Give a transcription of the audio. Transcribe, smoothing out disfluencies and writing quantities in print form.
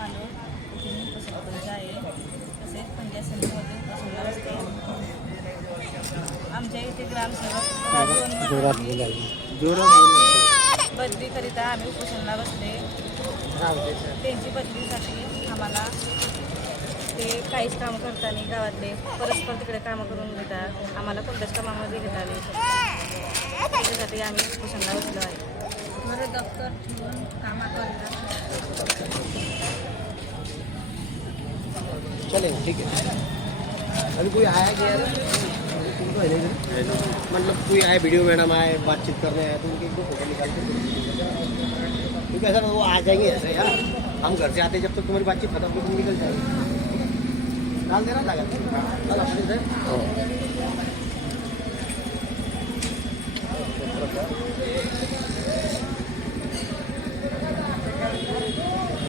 मालो तुम्ही उपसरपंच आहे तसेच पंचायत समितीमध्ये उपोषणला बसते. आमच्या इथे ग्रामसेवक बदलीकरिता आम्ही उपोषणला बसले. त्यांची बदलीसाठी आम्हाला ते काहीच कामं करताना गावातले परस्पर तिकडे कामं करून घेतात. आम्हाला कोणत्याच कामामध्ये घेता आले त्याच्यासाठी आम्ही उपोषणला बसलो आहे. मेरे दफ्तर ठेवून कामात चलेगा ठीक है. अभी कोई आया क्या मतलब कोई आए वीडियो मैडम आए बातचीत करने आए तो उनके एक दो फोटो निकाल के क्योंकि ऐसा वो आ जाएंगे ऐसे यार. हम घर से आते जब तक तुम्हारी बातचीत खत्म हो तुम निकल जाएगी. डाल देना लागत कल अपने से